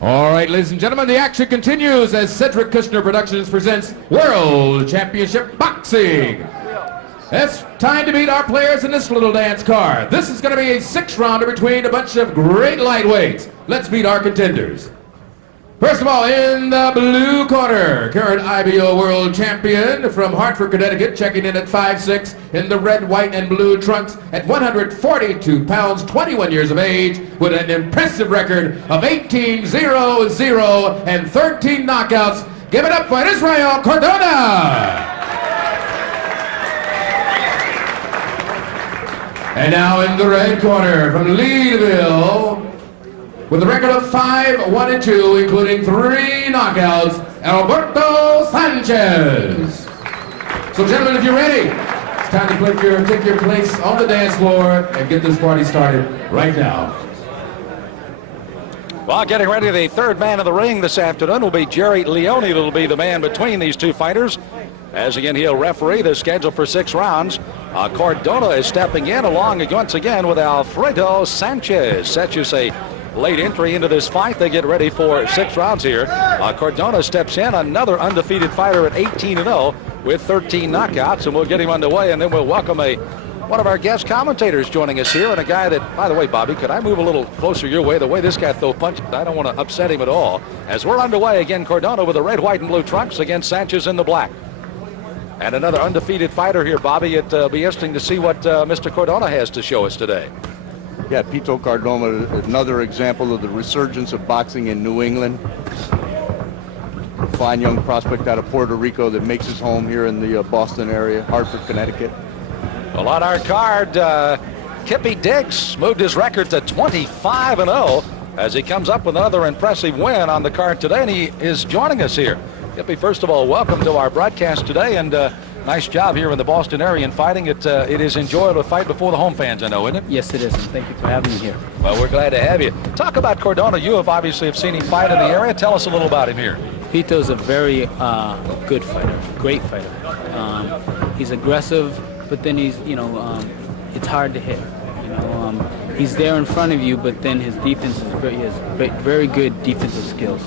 All right, ladies and gentlemen, the action continues as Cedric Kushner Productions presents World Championship Boxing. It's time to meet our players in this little dance card. This is going to be a 6-rounder between a bunch of great lightweights. Let's meet our contenders. First of all, in the blue corner, current IBO World Champion from Hartford, Connecticut, checking in at 5'6", in the red, white, and blue trunks at 142 pounds, 21 years of age, with an impressive record of 18-0-0 and 13 knockouts. Give it up for Israel Cardona! And now in the red corner, from Leadville, with a record of 5-1-2, including 3 knockouts, Roberto Sanchez. So, gentlemen, if you're ready, it's time to take your place on the dance floor and get this party started right now. Well, getting ready, the third man of the ring this afternoon will be Jerry Leone. It'll be the man between these two fighters, as again he'll referee the schedule for 6 rounds. Cardona is stepping in along once again with Alfredo Sanchez. Such as a late entry into this fight. They get ready for 6 rounds here. Cardona steps in, another undefeated fighter at 18-0 with 13 knockouts, and we'll get him underway, and then we'll welcome one of our guest commentators joining us here, and a guy that, by the way, Bobby, could I move a little closer your way? The way this guy throws punches, I don't want to upset him at all. As we're underway again, Cardona with the red, white, and blue trunks against Sanchez in the black. And another undefeated fighter here, Bobby. It'll be interesting to see what Mr. Cardona has to show us today. Yeah, Pito Cardona, another example of the resurgence of boxing in New England. Fine young prospect out of Puerto Rico that makes his home here in the Boston area, Hartford, Connecticut. Well, on our card, Kippy Diggs moved his record to 25-0 as he comes up with another impressive win on the card today, and he is joining us here. Kippy, first of all, welcome to our broadcast today, and nice job here in the Boston area in fighting. It is enjoyable to fight before the home fans, I know, isn't it? Yes, it is, and thank you for having me here. Well, we're glad to have you. Talk about Cardona. You have obviously seen him fight in the area. Tell us a little about him here. Pito's a very good fighter, great fighter. He's aggressive, but then he's, it's hard to hit. He's there in front of you, but then his defense is he has very good defensive skills.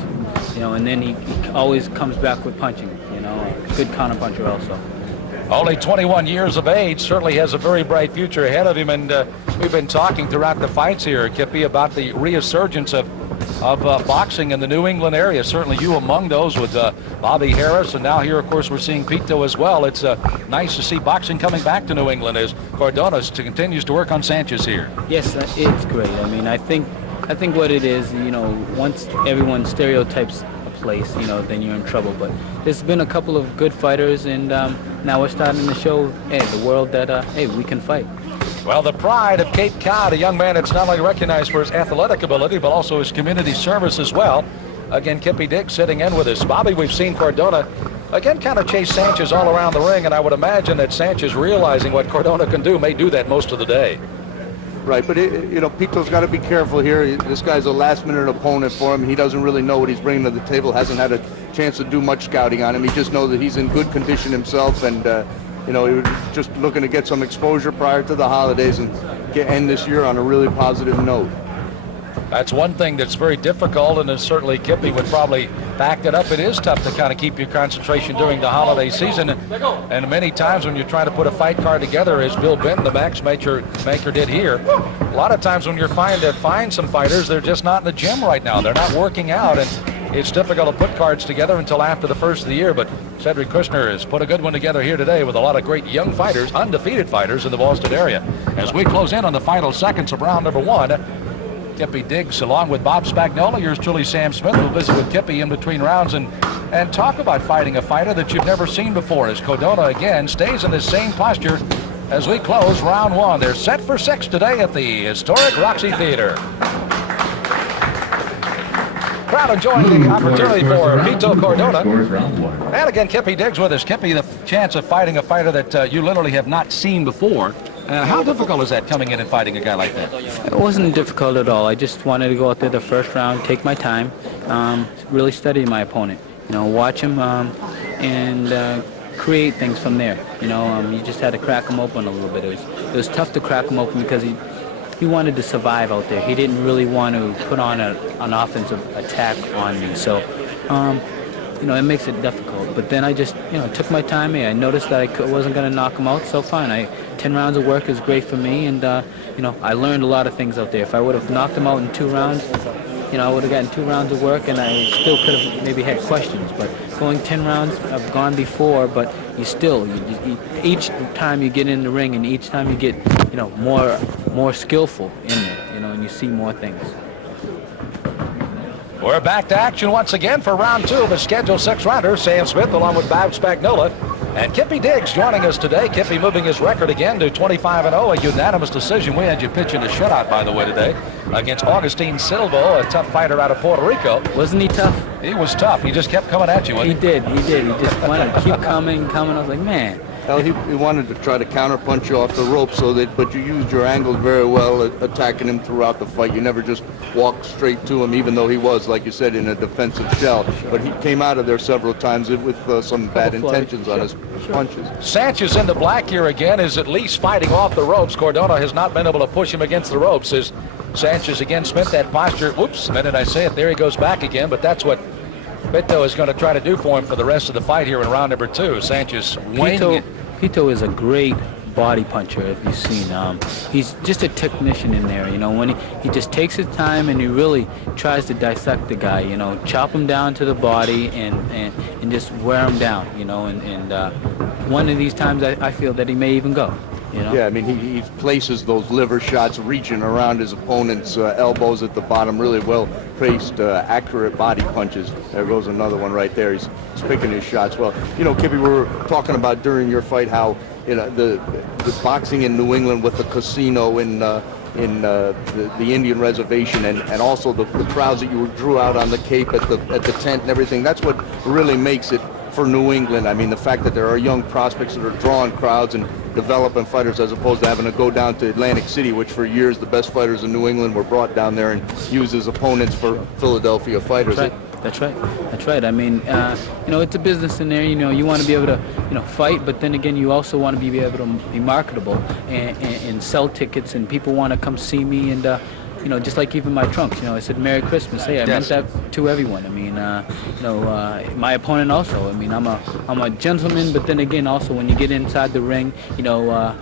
And then he always comes back with punching. Good counter puncher also. Only 21 years of age, certainly has a very bright future ahead of him, and we've been talking throughout the fights here, Kippy, about the resurgence of boxing in the New England area. Certainly you among those with Bobby Harris, and now here, of course, we're seeing Pito as well. It's nice to see boxing coming back to New England as Cardona continues to work on Sanchez here. Yes, it's great. I mean, I think what it is, once everyone stereotypes place, then you're in trouble. But there's been a couple of good fighters, and now we're starting to show, the world that, we can fight. Well, the pride of Cape Cod, a young man that's not only recognized for his athletic ability, but also his community service as well. Again, Kippy Diggs sitting in with us. Bobby, we've seen Cardona, again, kind of chase Sanchez all around the ring, and I would imagine that Sanchez, realizing what Cardona can do, may do that most of the day. Right, but Pito's got to be careful here. This guy's a last-minute opponent for him. He doesn't really know what he's bringing to the table. Hasn't had a chance to do much scouting on him. He just knows that he's in good condition himself, and he was just looking to get some exposure prior to the holidays and end this year on a really positive note. That's one thing that's very difficult, and certainly Kippy would probably back it up. It is tough to kind of keep your concentration during the holiday season, and many times when you're trying to put a fight card together, as Bill Benton, the matchmaker did here, a lot of times when you're trying to find some fighters, they're just not in the gym right now. They're not working out, and it's difficult to put cards together until after the first of the year. But Cedric Kushner has put a good one together here today with a lot of great young fighters, undefeated fighters in the Boston area. As we close in on the final seconds of round number 1, Kippy Diggs, along with Bob Spagnola, yours truly, Sam Smith, will visit with Kippy in between rounds and talk about fighting a fighter that you've never seen before, as Cardona again stays in the same posture as we close round 1. They're set for 6 today at the historic Roxy Theater. Crowd enjoying the opportunity for Pito Cardona. And again, Kippy Diggs with us. Kippy, the chance of fighting a fighter that you literally have not seen before. How difficult is that, coming in and fighting a guy like that? It wasn't difficult at all. I just wanted to go out there the first round, take my time, really study my opponent, watch him and create things from there. You just had to crack him open a little bit. It was tough to crack him open because he wanted to survive out there. He didn't really want to put on an offensive attack on me. So, you know, it makes it difficult. But then I just, you know, took my time here. I noticed that I wasn't going to knock him out, so fine. 10 rounds of work is great for me, and, you know, I learned a lot of things out there. If I would have knocked him out in 2 rounds, you know, I would have gotten 2 rounds of work, and I still could have maybe had questions. But going 10 rounds, I've gone before, but you still, each time you get in the ring and each time you get, you know, more skillful in there, you know, and you see more things. We're back to action once again for round 2 of a scheduled 6-rounder. Sam Smith along with Bob Spagnola. And Kippy Diggs joining us today. Kippy moving his record again to 25-0, a unanimous decision. We had you pitching a shutout, by the way, today against Augustine Silva, a tough fighter out of Puerto Rico. Wasn't he tough? He was tough. He just kept coming at you. He did. He just wanted to keep coming. I was like, man. Well, he wanted to try to counterpunch you off the rope, but you used your angles very well, attacking him throughout the fight. You never just walked straight to him, even though he was, like you said, in a defensive shell. But he came out of there several times with some bad intentions on his punches. Sanchez in the black here again is at least fighting off the ropes. Cardona has not been able to push him against the ropes. As Sanchez again, Smith, that posture. Whoops, the minute I say it, there he goes back again. But that's what Pito is going to try to do for him for the rest of the fight here in round number 2. Sanchez winging. Pito is a great body puncher, if you've seen. He's just a technician in there, you know, when he just takes his time and he really tries to dissect the guy, you know, chop him down to the body and just wear him down, you know, and one of these times I feel that he may even go. You know? Yeah, I mean, he places those liver shots reaching around his opponent's elbows at the bottom, really well-placed, accurate body punches. There goes another one right there. He's picking his shots well. You know, Kippy, we were talking about during your fight how, you know, the boxing in New England with the casino in the Indian reservation and also the crowds that you drew out on the Cape at the tent and everything. That's what really makes it for New England. I mean, the fact that there are young prospects that are drawing crowds and developing fighters as opposed to having to go down to Atlantic City, which for years the best fighters in New England were brought down there and used as opponents for Philadelphia fighters. That's right. I mean, you know, it's a business in there. You know, you want to be able to, you know, fight, but then again, you also want to be able to be marketable and sell tickets, and people want to come see me and. You know, just like even my trunks, you know, I said Merry Christmas. Hey, I meant that to everyone. I mean, you know, my opponent also. I mean, I'm a gentleman, but then again, also when you get inside the ring, you know,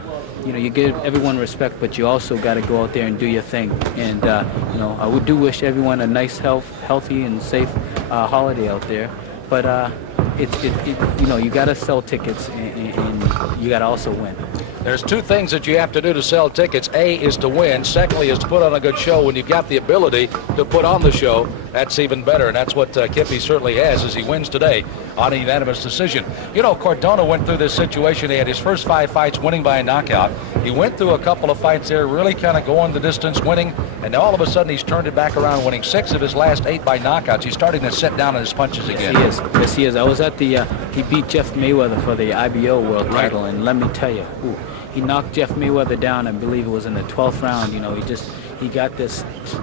you give everyone respect, but you also got to go out there and do your thing. And you know, I do wish everyone a nice, healthy, and safe holiday out there. But you know, you got to sell tickets, and you got to also win. There's 2 things that you have to do to sell tickets. A is to win. Secondly is to put on a good show. When you've got the ability to put on the show, that's even better. And that's what Kippy certainly has as he wins today on a unanimous decision. You know, Cardona went through this situation. He had his first 5 fights winning by a knockout. He went through a couple of fights there, really kind of going the distance, winning. And now all of a sudden he's turned it back around, winning 6 of his last 8 by knockouts. He's starting to sit down on his punches again. Yes, he is. I was at the, he beat Jeff Mayweather for the IBO world title. And let me tell you, he knocked Jeff Mayweather down. I believe it was in the 12th round. You know, he got this, you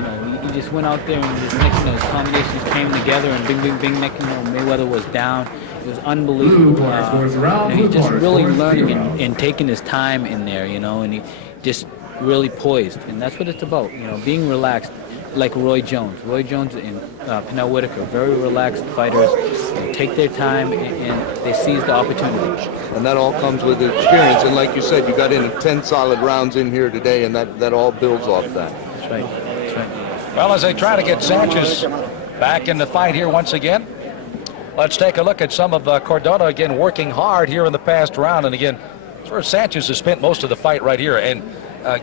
know, he just went out there and just next, you know, his combinations came together and bing, next, you know, Mayweather was down. It was unbelievable. You know, he's just really learning and taking his time in there, you know, and he just really poised. And that's what it's about, you know, being relaxed. Like Roy Jones and Pernell Whitaker, very relaxed fighters. They take their time and they seize the opportunity. And that all comes with experience. And like you said, you got in 10 solid rounds in here today, and that all builds off that. That's right. Well, as they try to get Sanchez back in the fight here once again, let's take a look at some of Cardona again working hard here in the past round. And again, sort of Sanchez has spent most of the fight right here. And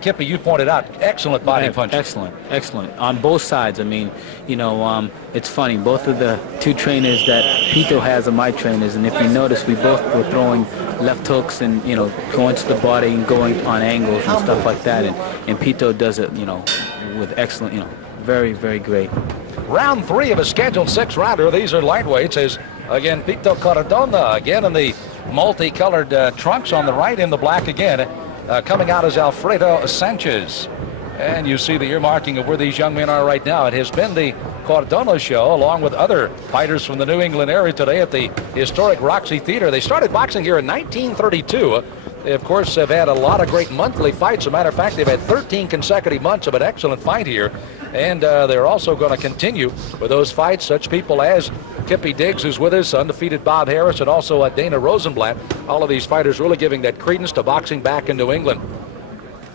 Kippy, you pointed out, excellent body punch. Excellent. On both sides. I mean, you know, it's funny. Both of the 2 trainers that Pito has are my trainers, and if you notice, we both were throwing left hooks and, you know, going to the body and going on angles and stuff like that. And Pito does it, you know, with excellent, you know, very, very great. Round 3 of a scheduled 6-rounder. These are lightweights. As again, Pito Cardona again in the multicolored trunks on the right, in the black again. Coming out is Alfredo Sanchez. And you see the earmarking of where these young men are right now. It has been the Cardona show, along with other fighters from the New England area today at the historic Roxy Theater. They started boxing here in 1932. of course, have had a lot of great monthly fights. As a matter of fact, they've had 13 consecutive months of an excellent fight here. And they're also going to continue with those fights. Such people as Kippy Diggs, who's with us, undefeated Bob Harris, and also Dana Rosenblatt. All of these fighters really giving that credence to boxing back in New England.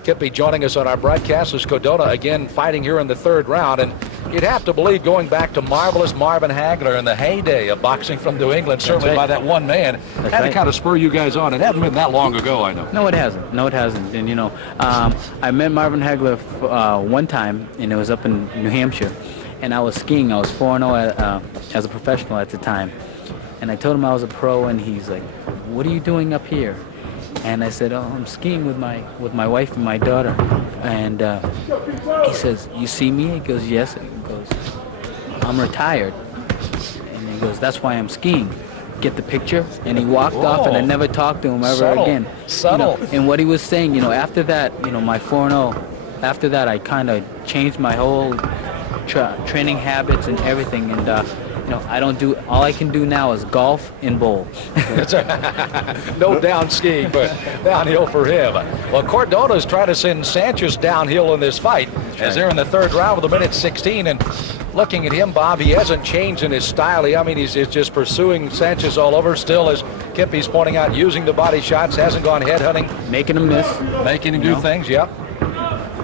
Kippy joining us on our broadcast is Cardona again fighting here in the third round. And you'd have to believe going back to marvelous Marvin Hagler in the heyday of boxing from New England, certainly by that one man, had to kind of spur you guys on. It hasn't been that long ago, I know. No, it hasn't. No, it hasn't. And, you know, I met Marvin Hagler one time, and it was up in New Hampshire. And I was skiing. I was 4-0 as a professional at the time. And I told him I was a pro, and he's like, "What are you doing up here?" And I said, "Oh, I'm skiing with my wife and my daughter." And he says, "You see me?" He goes, "Yes." He goes, "I'm retired." And he goes, "That's why I'm skiing." Get the picture? And he walked off, and I never talked to him ever again. Subtle. You know, and what he was saying, you know, after that, you know, my 4-0, after that, I kind of changed my whole training habits and everything. And you know, all I can do now is golf and bowl. No down skiing, but downhill for him. Well, Cardona's trying to send Sanchez downhill in this fight as they're in the third round with 1:16. And looking at him, Bob, he hasn't changed in his style. I mean, he's just pursuing Sanchez all over. Still, as Kippy's pointing out, using the body shots, hasn't gone head hunting. Making him miss. Making him do things, yep.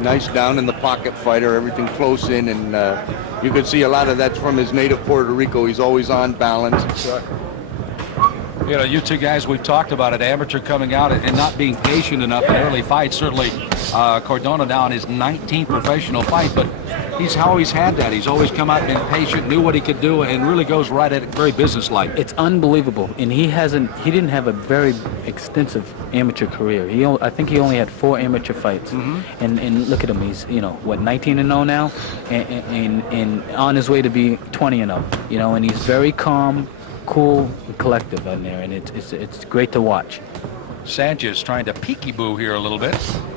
Nice down in the pocket fighter, everything close in, and you could see a lot of that's from his native Puerto Rico. He's always on balance. You know, you two guys, we've talked about it, amateur coming out and not being patient enough in early fights. Certainly Cardona now in his 19th professional fight, but he's always had that. He's always come out and been patient, knew what he could do, and really goes right at it, very businesslike. It's unbelievable, and he didn't have a very extensive amateur career. I think he only had 4 amateur fights, and look at him. He's, you know, what, 19-0 now, and on his way to be 20-0. You know, and he's very calm, cool, and collective in there, and it's great to watch. Sanchez trying to peekaboo here a little bit,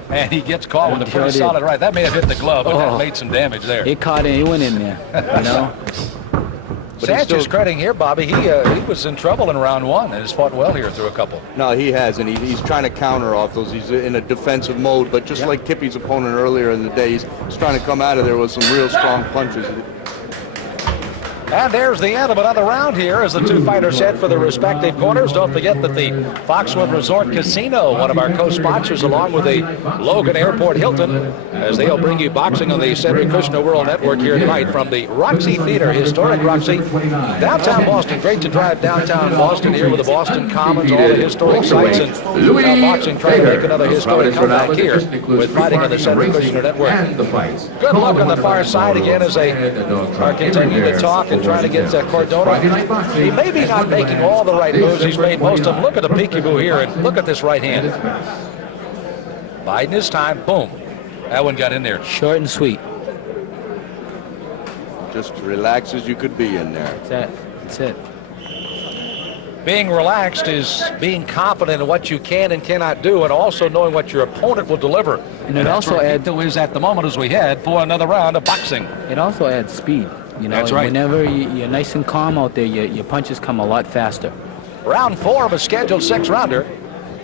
and he gets caught with a pretty solid right. That may have hit the glove, but that made some damage there. It caught it. He went in there, you know. But Sanchez crediting here, Bobby, he was in trouble in round 1 and has fought well here through a couple. No, he has, and he's trying to counter off those. He's in a defensive mode, but just like Kippy's opponent earlier in the day, he's trying to come out of there with some real strong punches. And there's the end of another round here as the two fighters head for their respective corners. Don't forget that the Foxwood Resort Casino, one of our co-sponsors, along with the Logan Airport Hilton, as they'll bring you boxing on the Cedric Kushner World Network here tonight from the Roxy Theater, historic Roxy, downtown Boston. Great to drive downtown Boston here with the Boston Commons, all the historic sites, and boxing trying to make another historic comeback here with fighting on the Cedric Kushner Network. Good luck on the far side again as they are continuing to talk and trying to get Cardona. He may be not making all the right moves. He's made most of them. Look at the peekaboo here, and look at this right hand. Biding his time. Boom. That one got in there. Short and sweet. Just relax as you could be in there. That's it. Being relaxed is being confident in what you can and cannot do, and also knowing what your opponent will deliver. And it also adds Pito is at the moment as we head for another round of boxing. It also adds speed. You know, that's right. Whenever you're nice and calm out there, your punches come a lot faster. Round 4 of a scheduled 6-rounder.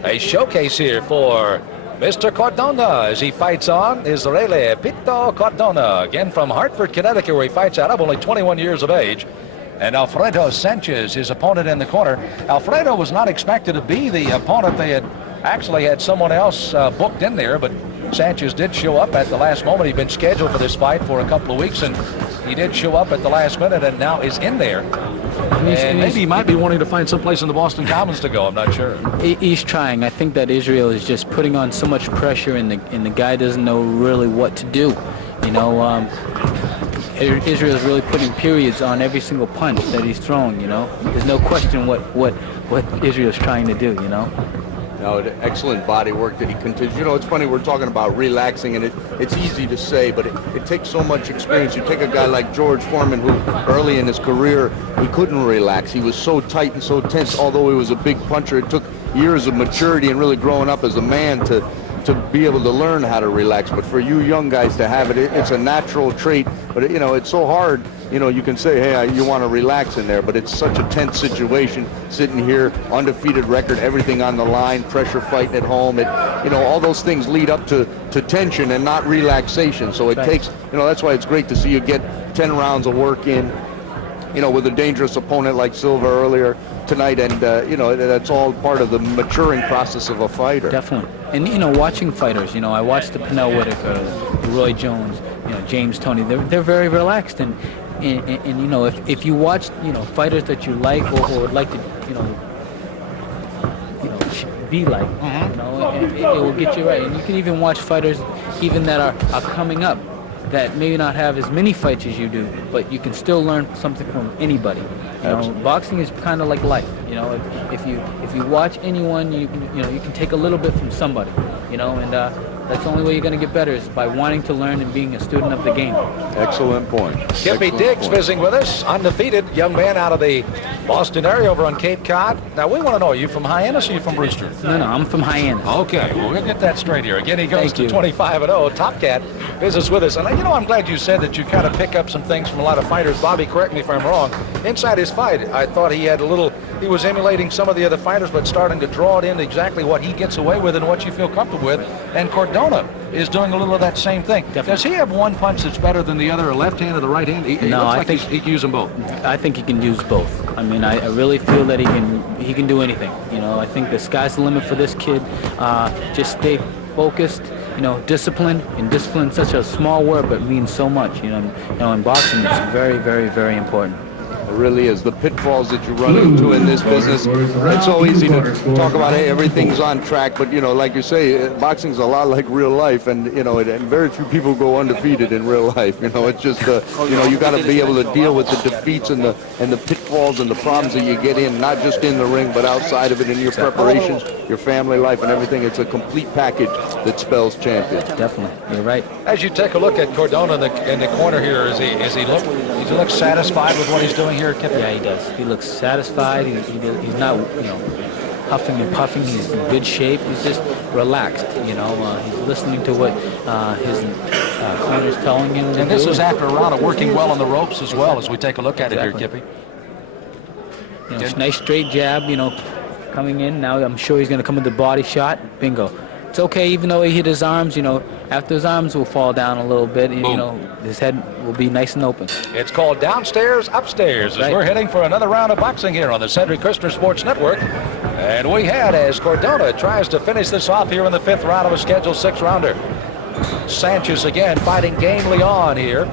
A showcase here for Mr. Cardona as he fights on Israeli Pito Cardona, again from Hartford, Connecticut, where he fights out of, only 21 years of age. And Alfredo Sanchez, his opponent in the corner. Alfredo was not expected to be the opponent. They had actually had someone else booked in there, but Sanchez did show up at the last moment. He'd been scheduled for this fight for a couple of weeks, and he did show up at the last minute and now is in there. And maybe he might be wanting to find someplace in the Boston Commons to go. I'm not sure. He's trying. I think that Israel is just putting on so much pressure, and the guy doesn't know really what to do. You know, Israel's really putting periods on every single punch that he's throwing. You know, there's no question what Israel's trying to do. You know. No, excellent body work that he continues. You know, it's funny, we're talking about relaxing, and it's easy to say, but it takes so much experience. You take a guy like George Foreman, who early in his career, he couldn't relax. He was so tight and so tense, although he was a big puncher. It took years of maturity and really growing up as a man to to be able to learn how to relax. But for you young guys to have it, it's a natural trait. But you know, it's so hard. You know, you can say, hey, you want to relax in there, but it's such a tense situation, sitting here, undefeated record, everything on the line, pressure fighting at home. You know, all those things lead up to tension and not relaxation. So it takes, you know, that's why it's great to see you get 10 rounds of work in, you know, with a dangerous opponent like Silva earlier tonight. And, you know, that's all part of the maturing process of a fighter. Definitely. And, you know, watching fighters, you know, I watched the Pernell Whitaker, the Roy Jones, you know, James Toney. They're very relaxed. And you know, if you watch, you know, fighters that you like or would like to, you know, be like, you know, it will get you right. And you can even watch fighters even that are coming up that maybe not have as many fights as you do, but you can still learn something from anybody. You know, boxing is kind of like life. You know, if you watch anyone, you can take a little bit from somebody. You know, and that's the only way you're going to get better is by wanting to learn and being a student of the game. Excellent point. Kippy Diggs visiting with us, undefeated young man out of the Boston area over on Cape Cod. Now, we want to know, are you from Hyannis or are you from Brewster? No, I'm from Hyannis. Okay, well, we'll get that straight here. Again, he goes to 25-0. Top Cat visits with us. And, you know, I'm glad you said that you kind of pick up some things from a lot of fighters. Bobby, correct me if I'm wrong. Inside his fight, I thought he had he was emulating some of the other fighters, but starting to draw it in exactly what he gets away with and what you feel comfortable with. And Cardona is doing a little of that same thing. Definitely. Does he have one punch that's better than the other, a left hand or the right hand? No, I think he can use them both. I think he can use both. I mean, I really feel that he can do anything. You know, I think the sky's the limit for this kid. Just stay focused. You know, discipline, and discipline is such a small word, but means so much. You know, in boxing, it's very, very, very important. It really is. The pitfalls that you run into in this business, it's so easy to talk about, hey, everything's on track, but, you know, like you say, boxing's a lot like real life, and, you know, and very few people go undefeated in real life. You know, it's just, you know, you got to be able to deal with the defeats and the pitfalls and the problems that you get in, not just in the ring, but outside of it, in your preparations, your family life and everything. It's a complete package that spells champion. Definitely. You're right. As you take a look at Cardona in the corner here, does he look satisfied with what he's doing here? Yeah, he does. He looks satisfied. He's not, you know, huffing and puffing. He's in good shape. He's just relaxed. You know, he's listening to what his corner's telling him. And this is after a round of working well on the ropes as well. As we take a look at it here, Kippy. You know, nice straight jab. You know, coming in. Now I'm sure he's going to come with the body shot. Bingo. It's okay, even though he hit his arms, you know, after his arms will fall down a little bit, and, you know, his head will be nice and open. It's called Downstairs, Upstairs, as we're heading for another round of boxing here on the Cedric Kushner Sports Network. And we had, as Cardona tries to finish this off here in the 5th round of a scheduled 6-rounder. Sanchez again fighting gamely on here.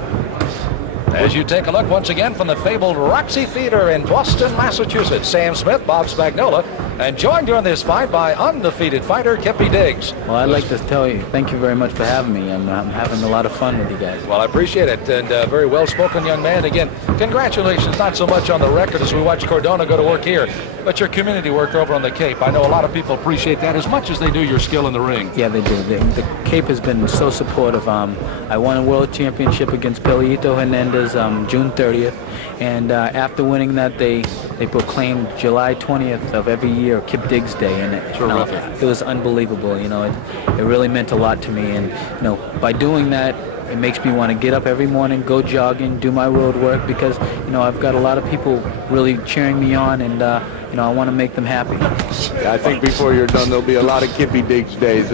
As you take a look once again from the fabled Roxy Theater in Boston, Massachusetts, Sam Smith, Bob Spagnola, and joined during this fight by undefeated fighter Kippy Diggs. Well, I'd like to tell you, thank you very much for having me. I'm having a lot of fun with you guys. Well, I appreciate it, and very well-spoken young man. Again, congratulations, not so much on the record as we watch Cardona go to work here, but your community work over on the Cape. I know a lot of people appreciate that as much as they do your skill in the ring. Yeah, they do. The Cape has been so supportive. I won a world championship against Pelito Hernandez June 30th, and after winning that, they proclaimed July 20th of every year Kip Diggs Day, and it was unbelievable. You know, it really meant a lot to me, and you know, by doing that, it makes me want to get up every morning, go jogging, do my road work, because you know, I've got a lot of people really cheering me on, and you know, I want to make them happy. Yeah, I think before you're done, there'll be a lot of Kippy Diggs days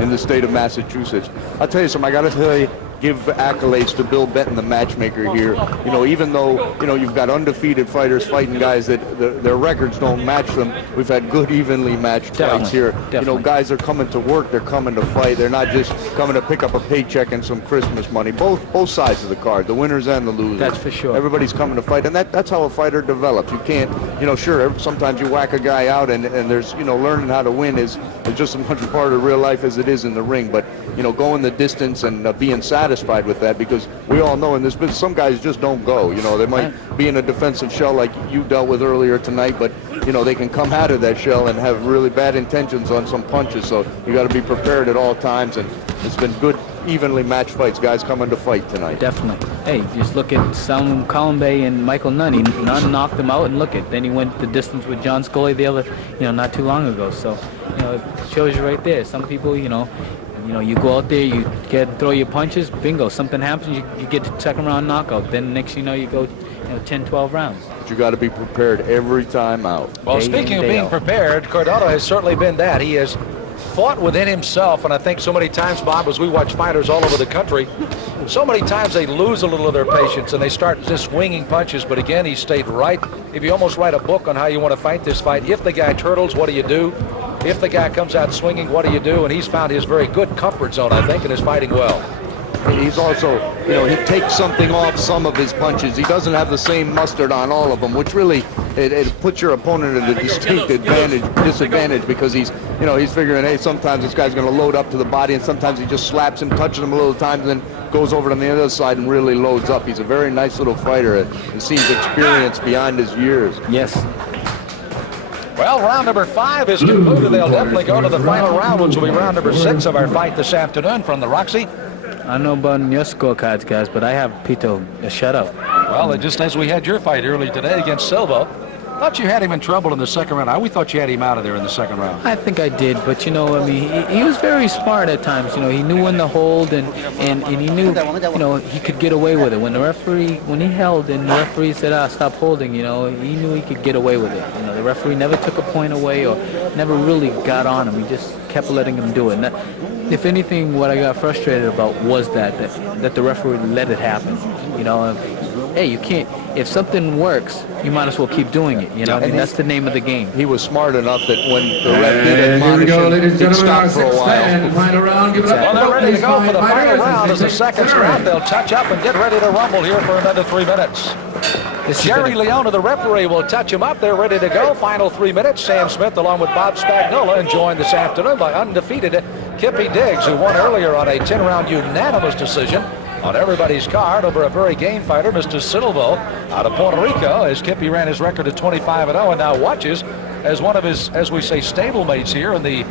in the state of Massachusetts. I'll tell you something. I got to tell you, give accolades to Bill Benton, the matchmaker here. You know, even though, you know, you've got undefeated fighters fighting guys that their records don't match them, we've had good, evenly matched fights here. Definitely. You know, guys are coming to work, they're coming to fight. They're not just coming to pick up a paycheck and some Christmas money. Both sides of the card, the winners and the losers. That's for sure. Everybody's coming to fight, and that's how a fighter develops. You can't, you know, sure, sometimes you whack a guy out, and there's, you know, learning how to win is just as much a part of real life as it is in the ring. But, you know, going the distance and being satisfied with that, because we all know in this business, some guys just don't go. You know, they might be in a defensive shell like you dealt with earlier tonight, but, you know, they can come out of that shell and have really bad intentions on some punches. So you got to be prepared at all times, and it's been good evenly matched fights. Guys coming to fight tonight. Definitely. Hey, just look at Sam Columbe and Michael Nunn. Nunn knocked him out, and look at, then he went the distance with John Scully the other, not too long ago. So, it shows you right there. Some people, you go out there, you throw your punches, bingo, something happens, you get the second round knockout. Then next thing you know, you go 10, 12 rounds. But you got to be prepared every time out. Well, speaking of being prepared, Cardona has certainly been that. He has fought within himself, and I think so many times, Bob, as we watch fighters all over the country, so many times they lose a little of their patience and they start just swinging punches. But again, he stayed right. If you almost write a book on how you want to fight this fight, if the guy turtles, what do you do? If the guy comes out swinging, what do you do? And he's found his very good comfort zone, I think, and is fighting well. He's also, he takes something off some of his punches. He doesn't have the same mustard on all of them, which really it puts your opponent at a distinct disadvantage because he's figuring, hey, sometimes this guy's going to load up to the body, and sometimes he just slaps him, touches him a little time, and then goes over to the other side and really loads up. He's a very nice little fighter and seems experienced beyond his years. Yes. Well, round number 5 is concluded. They'll definitely go to the final round, which will be round number 6 of our fight this afternoon from the Roxy. I don't know about your scorecards, guys, but I have Pito a shutout. Well, just as we had your fight early today against Silva, thought you had him in trouble in the second round. We thought you had him out of there in the second round. I think I did, but he was very smart at times. He knew when to hold, and he knew, he could get away with it. When he held and the referee said, stop holding, he knew he could get away with it. The referee never took a point away or never really got on him. He just kept letting him do it. And if anything, what I got frustrated about was that the referee let it happen. Hey, you can't. If something works, you might as well keep doing it. I mean, that's the name of the game. He was smart enough that when the ref did admonish him, he'd stop for a while. Final round, give it up. Well, they're ready to go for the final round as the seconds are up. They'll touch up and get ready to rumble here for another 3 minutes. Jerry Leone, the referee, will touch him up. They're ready to go. Final 3 minutes. Sam Smith along with Bob Spagnola and joined this afternoon by undefeated Kippy Diggs, who won earlier on a 10-round unanimous decision on everybody's card over a very game fighter, Mr. Silva, out of Puerto Rico, as Kippy ran his record at 25-0 and now watches as one of his, as we say, stablemates here in the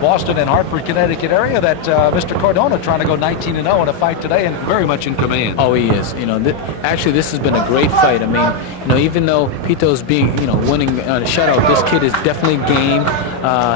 Boston and Hartford, Connecticut area, that Mr. Cardona trying to go 19-0 in a fight today and very much in command. Oh, he is. Actually, this has been a great fight. I mean, even though Pito's winning on a shutout, this kid is definitely game.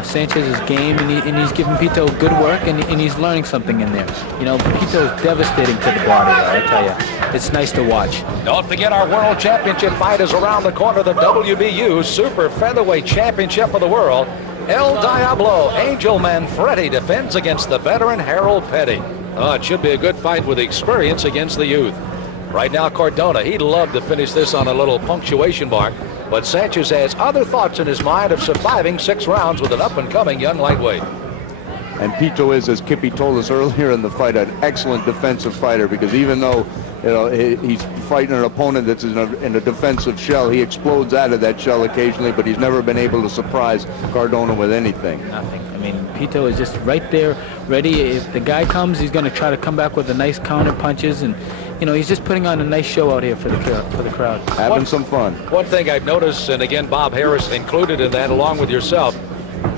Sanchez is game, and he's giving Pito good work, and he's learning something in there. Pito's devastating to the body, I tell you. It's nice to watch. Don't forget our World Championship fight is around the corner. The WBU Super Featherweight Championship of the World. El Diablo, Angel Manfredi, defends against the veteran Harold Petty. It should be a good fight with experience against the youth. Right now, Cardona, he'd love to finish this on a little punctuation mark, but Sanchez has other thoughts in his mind of surviving 6 rounds with an up-and-coming young lightweight. And Pito is, as Kippy told us earlier in the fight, an excellent defensive fighter, because even though he's fighting an opponent that's in a defensive shell, he explodes out of that shell occasionally, but he's never been able to surprise Cardona with anything. Nothing. I mean, Pito is just right there, ready. If the guy comes, he's going to try to come back with a nice counter punches, and he's just putting on a nice show out here for the crowd. Having some fun. One thing I've noticed, and again, Bob Harris included in that, along with yourself,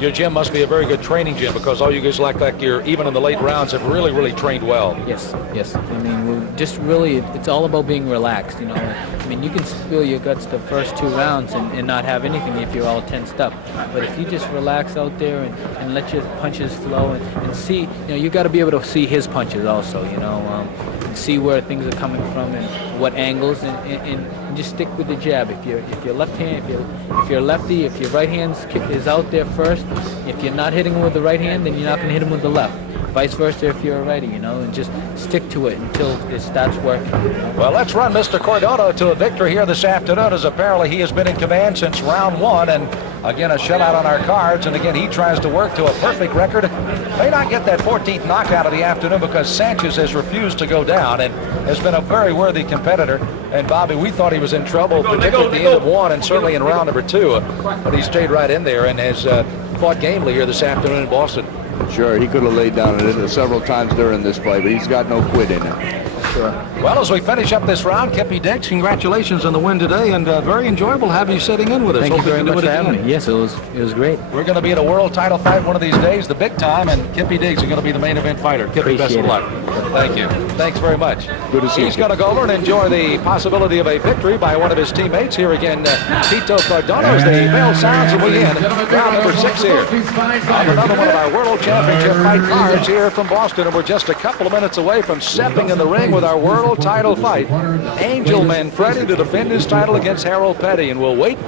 your gym must be a very good training gym, because all you guys like you're, even in the late rounds, have really, really trained well. Yes. I mean, we're just really, it's all about being relaxed, I mean, you can spill your guts the first 2 rounds and not have anything if you're all tensed up. But if you just relax out there and let your punches flow and see, you got to be able to see his punches also, and see where things are coming from and what angles, and just stick with the jab. If you're left hand, if you're lefty, if your right hand is out there first, if you're not hitting him with the right hand, then you're not going to hit him with the left. Vice versa if you're a righty, and just stick to it until it starts working. Well, let's run Mr. Cardona to a victory here this afternoon, as apparently he has been in command since round 1, and again, a shutout on our cards, and again, he tries to work to a perfect record. May not get that 14th knockout of the afternoon because Sanchez has refused to go down and has been a very worthy competitor. And Bobby, we thought he was in trouble, particularly at the end of 1 and certainly in round number 2, but he stayed right in there and has fought gamely here this afternoon in Boston. Sure, he could have laid down several times during this fight, but he's got no quit in him. Sure. Well, as we finish up this round, Kippy Diggs, congratulations on the win today, and very enjoyable having you sitting in with us. Thank you Hopefully very can do much it for having again. me. Yes, it was great. We're going to be at a world title fight one of these days, the big time, and Kippy Diggs is going to be the main event fighter. Kippy, best of luck. Thank you. Thanks very much. Good to see you. He's going to go over and enjoy the possibility of a victory by one of his teammates. Here again, Pito Cardona as the bell sounds, and we in round number 6 here. On another one of our World Championship fight cards here from Boston, and we're just a couple of minutes away from stepping in the ring with our world title fight. Angel Manfredi to defend his title against Harold Petty, and we'll wait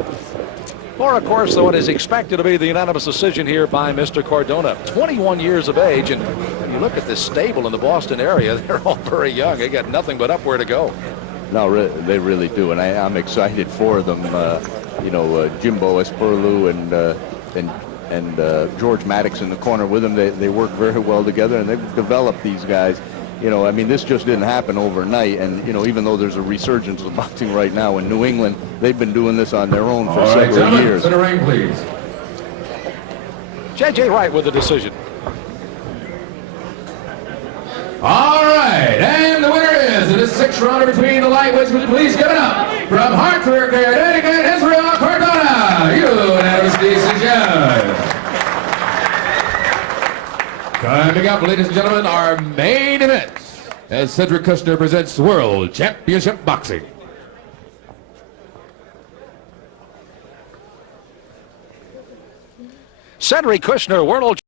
for, of course, what is expected to be the unanimous decision here by Mr. Cardona. 21 years of age, and when you look at this stable in the Boston area, they're all very young. They got nothing but upward to go. No, they really do, and I'm excited for them. Jimbo Esperlu and George Maddox in the corner with them. They work very well together, and they've developed these guys. I mean, this just didn't happen overnight, and even though there's a resurgence of boxing right now in New England, they've been doing this on their own for several years. To the ring, please. J.J. Wright with the decision. All right, and the winner is in this 6th round between the lightweights. Would you please give it up from Hartford, Connecticut, Israel Cardona, unanimous decision. Coming up, ladies and gentlemen, our main event as Cedric Kushner presents World Championship Boxing. Cedric Kushner, World